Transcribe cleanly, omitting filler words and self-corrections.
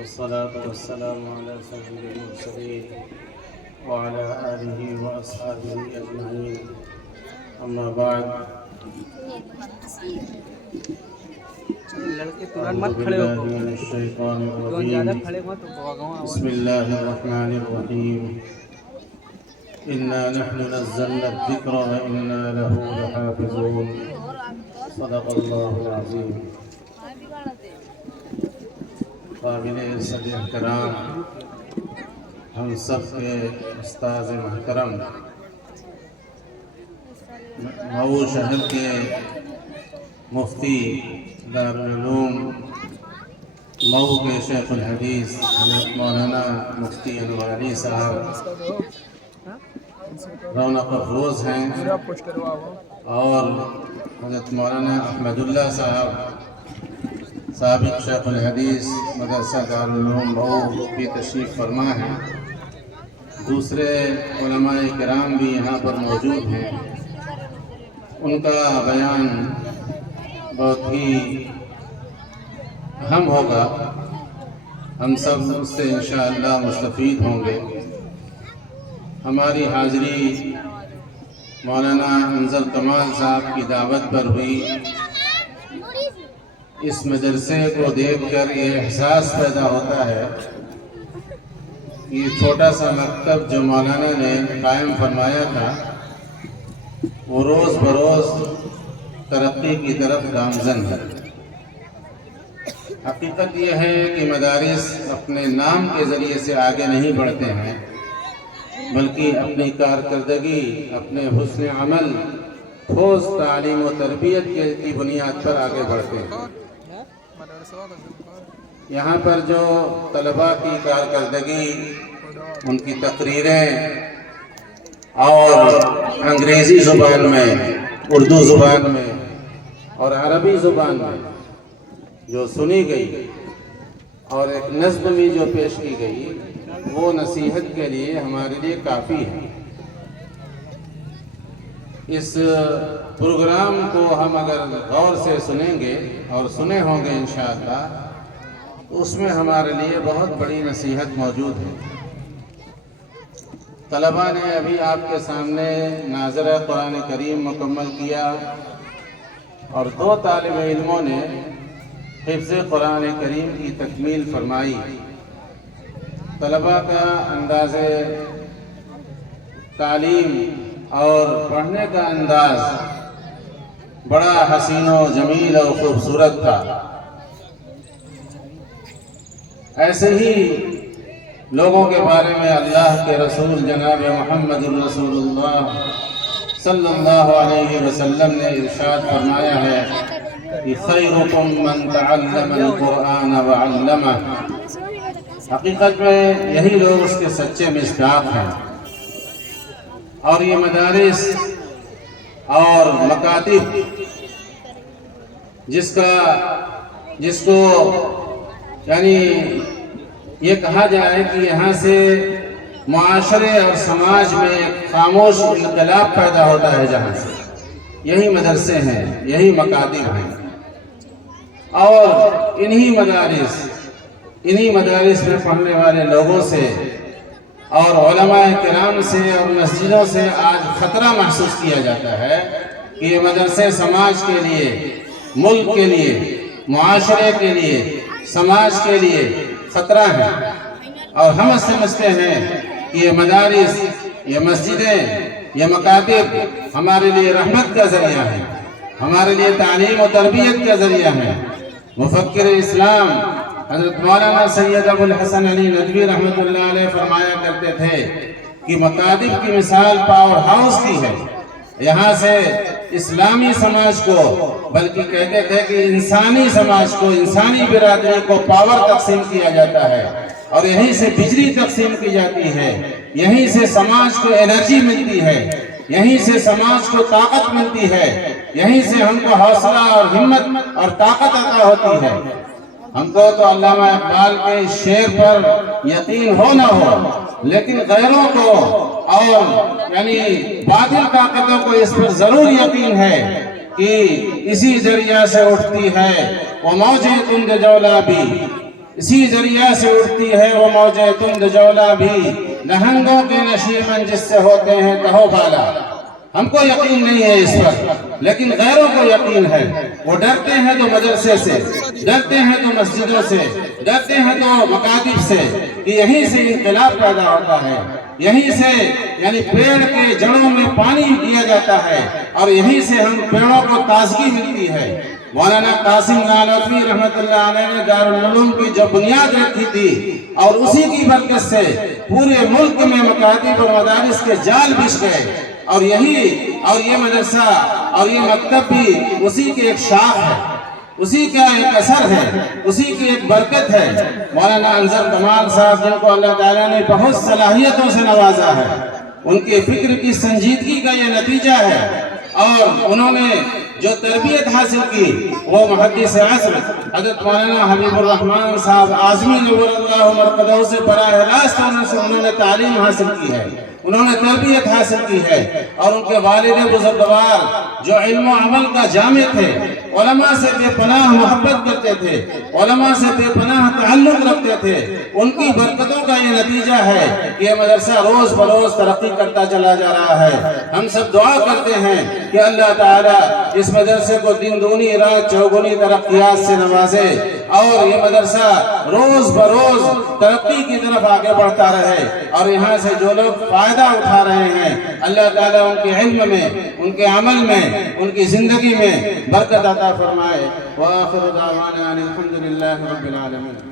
والصلاة والسلام على سيد المرسلين وعلى آله وأصحابه أجمعين. أما بعد، أعوذ بالله من الشيطان الرجيم. بسم الله الرحمن الرحيم. إنا نحن نزلنا الذكر وإنا له لحافظون. صدق الله العظيم. قابل عزت احترام ہم سب کے استاذ محترم، مئو شہر کے مفتی دارالعلوم مئو کے شیخ الحدیث حضرت مولانا مفتی انور علی صاحب رونق افروز ہیں، اور حضرت مولانا احمد اللہ صاحب سابق شیخ الحدیث مدرسہ دارالعلوم مئو کی تشریف فرما ہیں. دوسرے علماء کرام بھی یہاں پر موجود ہیں. ان کا بیان بہت ہی اہم ہوگا، ہم سب اس سے انشاءاللہ مستفید ہوں گے. ہماری حاضری مولانا انظر کمال صاحب کی دعوت پر ہوئی. اس مدرسے کو دیکھ کر یہ احساس پیدا ہوتا ہے کہ یہ چھوٹا سا مکتب جو مولانا نے قائم فرمایا تھا وہ روز بروز ترقی کی طرف گامزن ہے. حقیقت یہ ہے کہ مدارس اپنے نام کے ذریعے سے آگے نہیں بڑھتے ہیں، بلکہ اپنی کارکردگی، اپنے حسن عمل، ٹھوس تعلیم و تربیت کی بنیاد پر آگے بڑھتے ہیں. یہاں پر جو طلباء کی کارکردگی، ان کی تقریریں اور انگریزی زبان میں، اردو زبان میں اور عربی زبان میں جو سنی گئی اور ایک نظم بھی جو پیش کی گئی، وہ نصیحت کے لیے ہمارے لیے کافی ہے. اس پروگرام کو ہم اگر غور سے سنیں گے اور سنے ہوں گے انشاءاللہ، تو اس میں ہمارے لیے بہت بڑی نصیحت موجود ہے. طلباء نے ابھی آپ کے سامنے ناظرہ قرآن کریم مکمل کیا، اور 2 طالب علموں نے حفظ قرآن کریم کی تکمیل فرمائی. طلباء کا انداز تعلیم اور پڑھنے کا انداز بڑا حسین و جمیل اور خوبصورت تھا. ایسے ہی لوگوں کے بارے میں اللہ کے رسول جناب محمد رسول اللہ صلی اللہ علیہ وسلم نے ارشاد فرمایا ہے کہ خیرکم من تعلم القرآن وعلمہ. حقیقت میں یہی لوگ اس کے سچے مصداق ہیں. اور یہ مدارس اور مکاتب جس کو یعنی یہ کہا جائے کہ یہاں سے معاشرے اور سماج میں ایک خاموش انقلاب پیدا ہوتا ہے، جہاں سے یہی مدرسے ہیں، یہی مکاتب ہیں. اور انہی مدارس میں پڑھنے والے لوگوں سے اور علماء کرام سے اور مسجدوں سے آج خطرہ محسوس کیا جاتا ہے کہ یہ مدرسے سماج کے لیے، ملک کے لیے، معاشرے کے لیے، سماج کے لیے خطرہ ہیں. اور ہم سمجھتے ہیں کہ یہ مدارس، یہ مسجدیں، یہ مکاتب ہمارے لیے رحمت کا ذریعہ ہیں، ہمارے لیے تعلیم و تربیت کا ذریعہ ہیں. مفکر اسلام حضرت مولانا سید ابو الحسن علی ندوی رحمۃ اللہ علیہ فرمایا کرتے تھے کہ مکاتب کی مثال پاور ہاؤس کی ہے. یہاں سے اسلامی سماج کو، بلکہ کہتے تھے کہ انسانی سماج کو، انسانی برادری کو پاور تقسیم کیا جاتا ہے، اور یہیں سے بجلی تقسیم کی جاتی ہے، یہیں سے سماج کو انرجی ملتی ہے، یہیں سے سماج کو طاقت ملتی ہے، یہیں سے ہم کو حوصلہ اور ہمت اور طاقت عطا ہوتی ہے. ہم کو تو علامہ اقبال کے شعر پر یقین ہو نہ ہو، لیکن غیروں کو اور یعنی باطل طاقتوں کو اس پر ضرور یقین ہے کہ اسی ذریعہ سے اٹھتی ہے وہ موجیں تند جولابی اسی ذریعہ سے اٹھتی ہے وہ موج تند جولا بھی، نہنگوں کے نشیمن جس سے ہوتے ہیں کہو بالا۔ ہم کو یقین نہیں ہے اس پر، لیکن غیروں کو یقین ہے۔ وہ ڈرتے ہیں تو مدرسے سے، ڈرتے ہیں تو مسجدوں سے، ڈرتے ہیں تو مکاتب سے، کہ یہیں سے انقلاب پیدا ہوتا ہے، یہیں سے یعنی پیڑ کے جڑوں میں پانی دیا جاتا ہے، اور یہیں سے ہم پیڑوں کو تازگی ملتی ہے۔ مولانا قاسم نانوتوی رحمت اللہ علیہ نے دارالعلوم کی جو بنیاد رکھی تھی، اور اسی کی برکت سے پورے ملک میں مکاتب اور مدارس کے جال بچھ گئے، اور یہ مدرسہ اور یہ مکتب بھی اسی کی ایک شاخ ہے، اسی کا ایک اثر ہے، اسی کی ایک برکت ہے۔ مولانا انظر کمال صاحب جن کو اللہ تعالیٰ نے بہت صلاحیتوں سے نوازا ہے، ان کے فکر کی سنجیدگی کا یہ نتیجہ ہے، اور انہوں نے جو تربیت حاصل کی وہ محدث عصر حضرت مولانا حبیب الرحمن صاحب اعظمی نور اللہ مرقدہ سے براہ راست انہوں نے تعلیم حاصل کی ہے، انہوں نے تربیت حاصل کی ہے، اور ان کے والد بزرگوار جو علم و عمل کا جامع تھے، علماء سے بے پناہ محبت کرتے تھے، علماء سے بے پناہ تعلق رکھتے تھے، ان کی برکتوں کا یہ نتیجہ ہے کہ یہ مدرسہ روز بروز ترقی کرتا چلا جا رہا ہے۔ ہم سب دعا کرتے ہیں کہ اللہ تعالیٰ اس مدرسے کو دن دونی رات چوگنی ترقیات سے نوازے، اور یہ مدرسہ روز بروز ترقی کی طرف آگے بڑھتا رہے، اور یہاں سے جو لوگ فائدہ اٹھا رہے ہیں اللہ تعالیٰ ان کے علم میں، ان کے عمل میں، ان کی زندگی میں برکت عطا فرمائے۔ وآخر دعوانا الحمدللہ رب العالمین۔